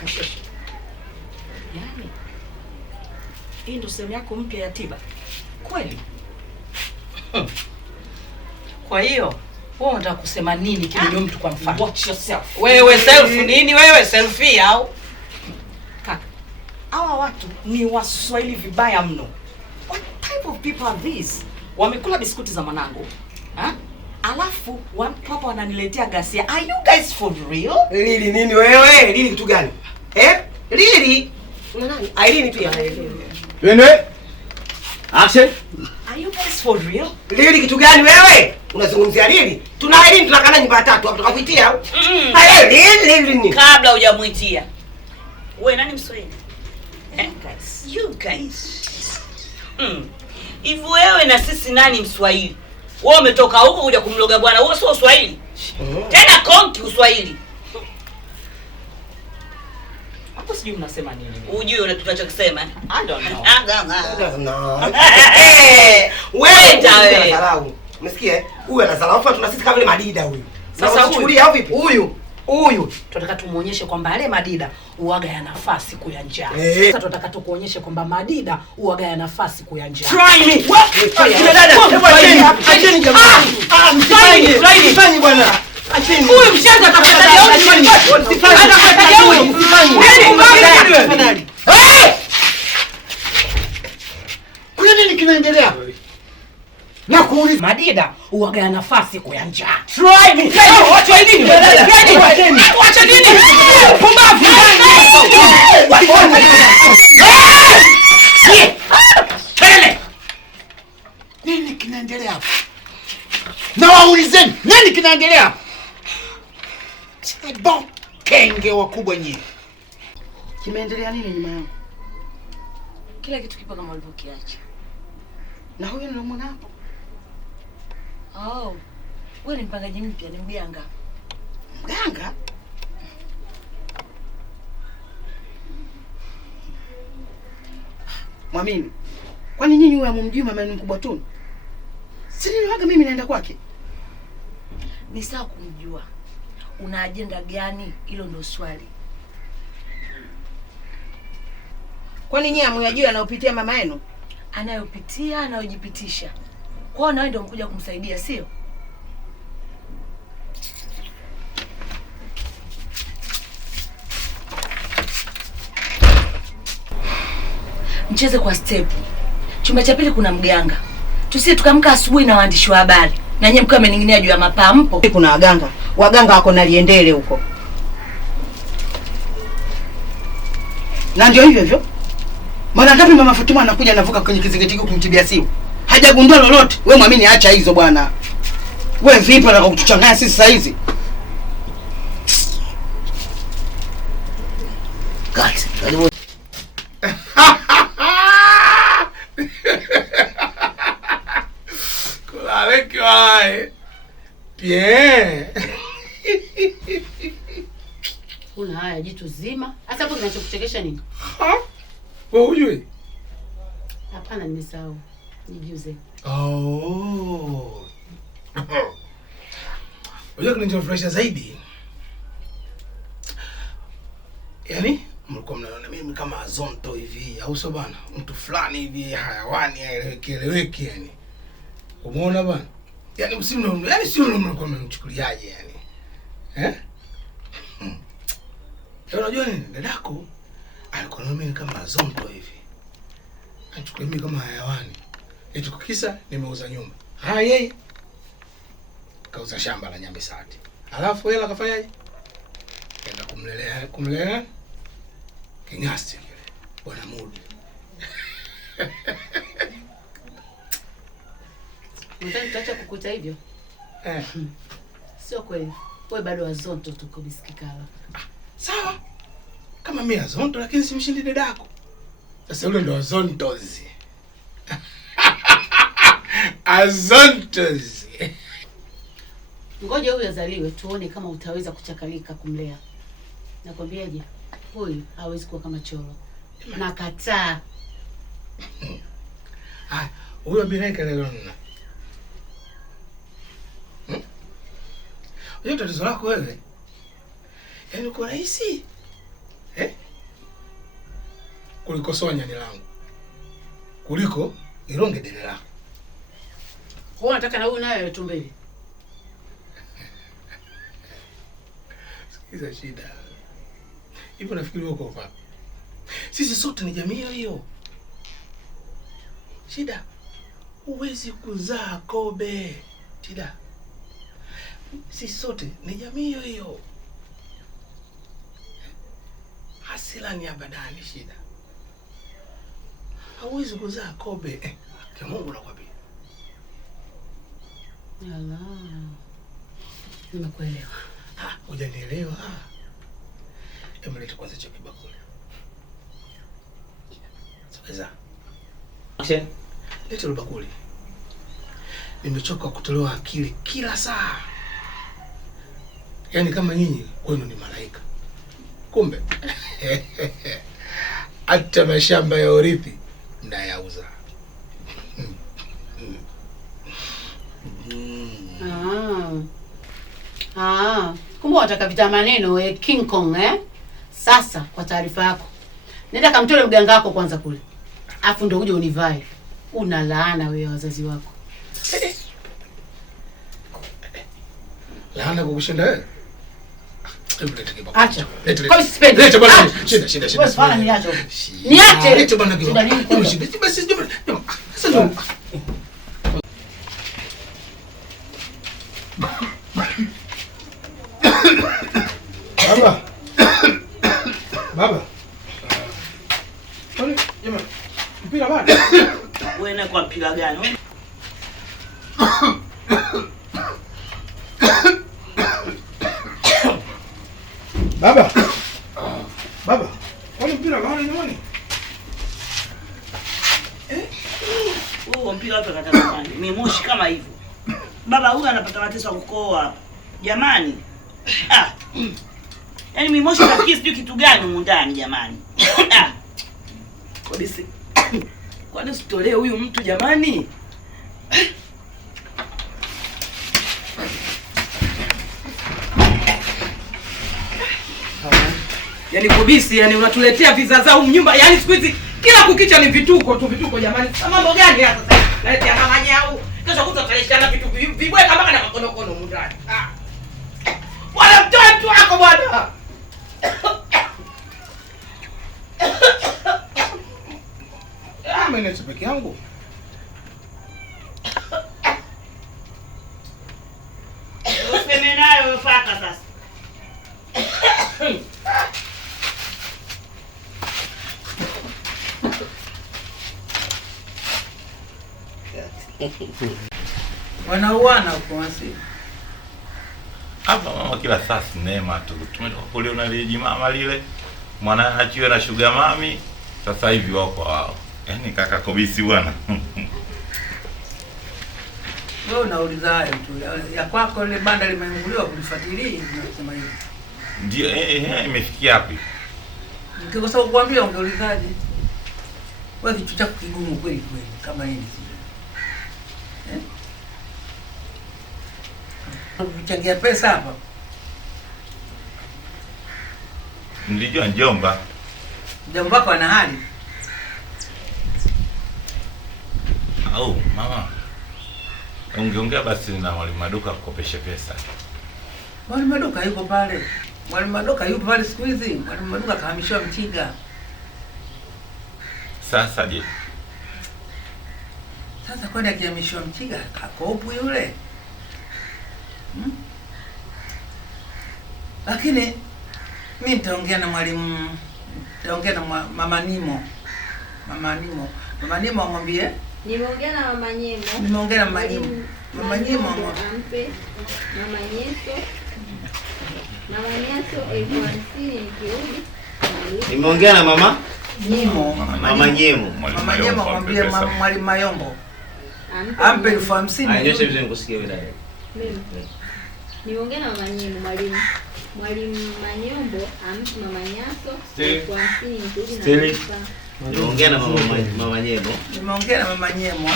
Kasheshe. Yaani hii ndio sehemu yako mpya ya tiba. Kweli? Kwa hiyo wewe unataka kusema nini kidogo mtu kwa mfano? Watch yourself. Wewe self nini? Wewe selfie au? Kaka, hawa watu ni Waswahili vibaya mno. What type of people are these? Wamekula biskuti za mwanangu. Alafu papa wananiletea gasia. Are you guys for real? Lili nini wewe? Lili kitu gani? Lili? Una nani? Aileen tu ya. Twende. Action. Are you guys for real? Lili kitu gani wewe? Unazungumzia Lili? Tuna Aileen tunakana nyumba tatu hapo tukakuitia au? Lili nini? Kabla hujamuitia. Wewe nani Mswahili? Guys. You guys. Hivi wewe na sisi nani Mswahili? Wewe umetoka huko kuja kumloga bwana. Wewe sio Swahili. Tena konki Uswahili. Hapo sijui mnasema nini. Unajui unachokisema? I don't know. Wewe unadharau. Umesikia? Huyu anadharau. Tuna sisi kama vile madida huyu. Sasa huyu au vipi? Huyu tunataka tumuonyeshe kwamba yale madida uaga ya nafasi siku ya njaa. Sasa tunataka tukuonyeshe kwamba madida uaga ya nafasi siku ya njaa. Try me. Kina dada, hebu acheni jamani. Msifanye bwana. Acheni. Huyu mshenga atakatalia huyu. Atakatalia huyu. Msifanye. Kuna nini kinaendelea? Na kuuliza madida uaga ya nafasi siku ya njaa. Try me. Wacha nini? Wacha nini? Pumbavu. nini kinaendelea hapa? Na waulizeni, nini kinaendelea hapa? Bon, kenge wakubwa nyinyi. Kimeendelea nini nyuma yangu? Kila kitu kipo kama ulivyokiacha. Na huyo ndio mwana hapo. Oh. Wewe ni mpangaji mpya, ni mganga. Mganga? Mwamini. Kwani nyinyi huyu hamumjui mama yenu mkubwa tu? Si niliwaga mimi naenda kwake. Ni sawa kumjua. Una ajenda gani? Hilo ndio swali. Kwani nyinyi hamjui anayopitia mama yenu? Anayopitia, anayojipitisha. Kwa hiyo ndio mkuja kumsaidia, sio? Mcheze kwa step. Chumba cha pili kuna mganga. Tusie tukamka asubuhi na waandishi wa habari. Na nyinyi mkiwa mmening'inia juu ya mapaa mpo. Kuna waganga. Waganga wako na liendele huko. Na ndio hivyo hivyo. Mara ngapi mama Fatuma anakuja anavuka kwenye kizingitiki kumtibia simu? Hajagundua lolote. Wewe mwamini, acha hizo bwana. Wewe vipi unataka kutuchanganya sisi saa hizi? Kati, karibu. Avec quoi? Bien. Una haya jitu zima. Hasa hapo kinachokuchekesha nini? Wewe hujui? Hapana, nimesahau. Nijuze. Oh. Unajua kinachofurahisha zaidi? Yaani mlikuwa mnaona mimi kama zonto hivi au sio bana? Mtu fulani hivi hayawani aeleweki yani. Umeona bana? Yaani msimu yaani sio mlikuwa mnamchukuliaje yani? Unajua nini? Dadako alikuwa na mimi kama zonto hivi. Anachukulia mimi kama hayawani. Eti kukisa nimeuza nyumba. Yeye kauza shamba la Nyambisati. Alafu hela kafanyaje? Kaenda kumlelea kinyasi kile. Bwana Mudi. Unataka tutaacha kukuta hivyo? Sio kweli. Wewe bado wazonto tuko bisikikala. Sawa. Kama mimi azonto lakini simshindi dadako. Sasa yule ndo azontozi. Azontozi. Ngoja huyu azaliwe tuone kama utaweza kuchakalika kumlea. Nakwambiaje? Huyu hawezi kuwa kama choro. Nakataa. Huyo Bireka leo nina. Unajua tatizo lako wewe? Yaani uko rahisi. Kulikosoa nyani langu kuliko ilonge dele lako. Kwa nataka na huyu naye tumbili. Sikiza shida. Hivyo nafikiri uko wapi? Sisi sote ni jamii hiyo. Shida. Huwezi kuzaa kobe. Shida. Sisi sote ni jamii hiyo. Hasila ni abadani shida. Hauwezi kuzaa kobe. Kwa Mungu nakwambia. Allah. Nimekuelewa. Hujanielewa? Emlete kwanza cha kibakuli. Sasa. Action. Leta bakuli. Nimechoka kutolewa akili kila saa. Yaani kama nyinyi kwenu ni malaika. Kumbe hata mashamba ya urithi mnayauza. Kumbe wataka vita maneno we King Kong Sasa kwa taarifa yako, nenda kamtole mganga wako kwanza kule. Afu ndio uje univae. Una laana wewe wazazi wako. Laana kukushinda wewe? Acha. Kwa sipendi. Leta bwana. Shida. Wewe fanya niache. Niache. Leta bwana kidogo. Shida. Basi sasa. Baba. Kwani jamaa mpira bado? Wewe na kwa mpira gani? Baba. Kwani mpira bado jamani? Wewe mpira wapi kata zamani? Mimi moshi kama hivyo. Baba huyu anapata mateso ya kukoa. Jamani. Yaani mimi moshi nafikiri sijui kitu gani humu ndani jamani. Kodisi. Kwani usitolee huyu mtu jamani? Yaani Kobisi, yani unatuletea vizaza humu nyumba, yani siku hizi kila kukicha ni vituko jamani. Sasa mambo gani hapa sasa? Naletea kama nyau. Kesho kutotaleshana vitu vibweka mpaka na makonokono humu ndani. Bwana mtoe mtu wako bwana. Mimi ni peke yangu. Useme nayo mpaka sasa. Wanauana huko wasi. Hapa mama kila saa sinema tu. Tumetoka kuliona lile mama lile. Mwana achiwe na sugar mami. Sasa hivi wako wao. Yaani kaka Kobisi bwana. Wewe unauliza hayo tu. Ya kwako ile banda limeunguliwa kulifuatilia unasema hivi. Ndio imefikia wapi? Nikikosa kukuambia ungeulizaje? Wewe kitu chako kigumu kweli kama hili. Kuchangia pesa hapa. Nilijua njomba. Njomba wako ana hali. Au mama. Ungeongea basi na Mwalimu Maduka kukopeshe pesa. Mwalimu Maduka yuko pale. Mwalimu Maduka yupo pale siku hizi. Mwalimu Maduka kahamishiwa Mchiga. Sasa je? Sasa kwani akihamishiwa Mchiga akopu yule? Lakini mimi nitaongea na mwalimu, nitaongea na Mama Nimo. Mama Nimo amwambie. Nimeongea na Mama Nyemo. Nimeongea na Mama Nimo. Mama Nimo ampe Mama Nyeso. Mama Nyeso 50 nikirudi. Nimeongea na Mama Nimo. Mama Nyemo. Mama Nyemo amwambie Mwalimu Mayombo. Ampe 50. Anyoshe vizuri nikusikie wewe dada. Mimi. Nimeongea na Mama Nyemo, Mwalimu Manyombo ampe Mama Nyaso 50 nikirudi na. Nimeongea na Mama Nyemo. Nimeongea na Mama Nyemo.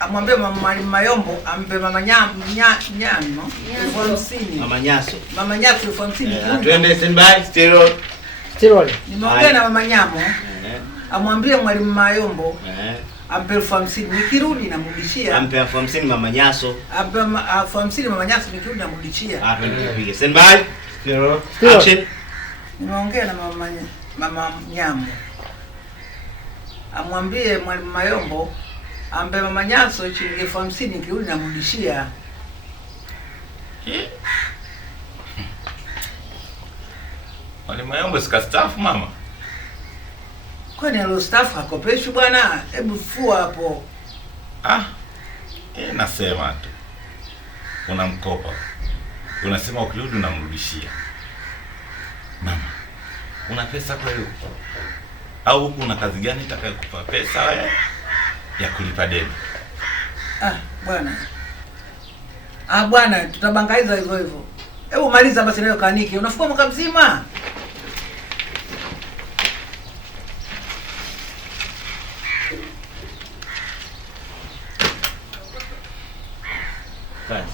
Amwambie Mwalimu Mayombo ampe Mama Nyano 50. Mama Nyaso. Mama Nyaso 50. Twende standby stereo. Nimeongea na mama Nyamo. Amwambie mwalimu Mayombo. Ampe 50,000 nikirudi namrudishia. Ampe 50,000 mama Nyaso. Ampe 50,000 mama Nyaso nikirudi namrudishia. Hapo ndio tupige. Stand by. Action. Nimeongea na mama Nyamo. Amwambie mwalimu Mayombo ampe mama Nyaso shilingi 50,000 nikirudi namrudishia. Mwalimu Mayombo sikastaafu mama. Kwani alostaafu hakopeshwi bwana? Hebu fua hapo. Nasema tu. Unamkopa. Unasema ukirudi unamrudishia. Mama, una pesa kwa hiyo? Au huku una kazi gani itakayokupa pesa wewe ya kulipa deni? Bwana, tutabangaiza hivyo hivyo. Hebu maliza basi leo kaniki. Unafua mwaka mzima. Kazi.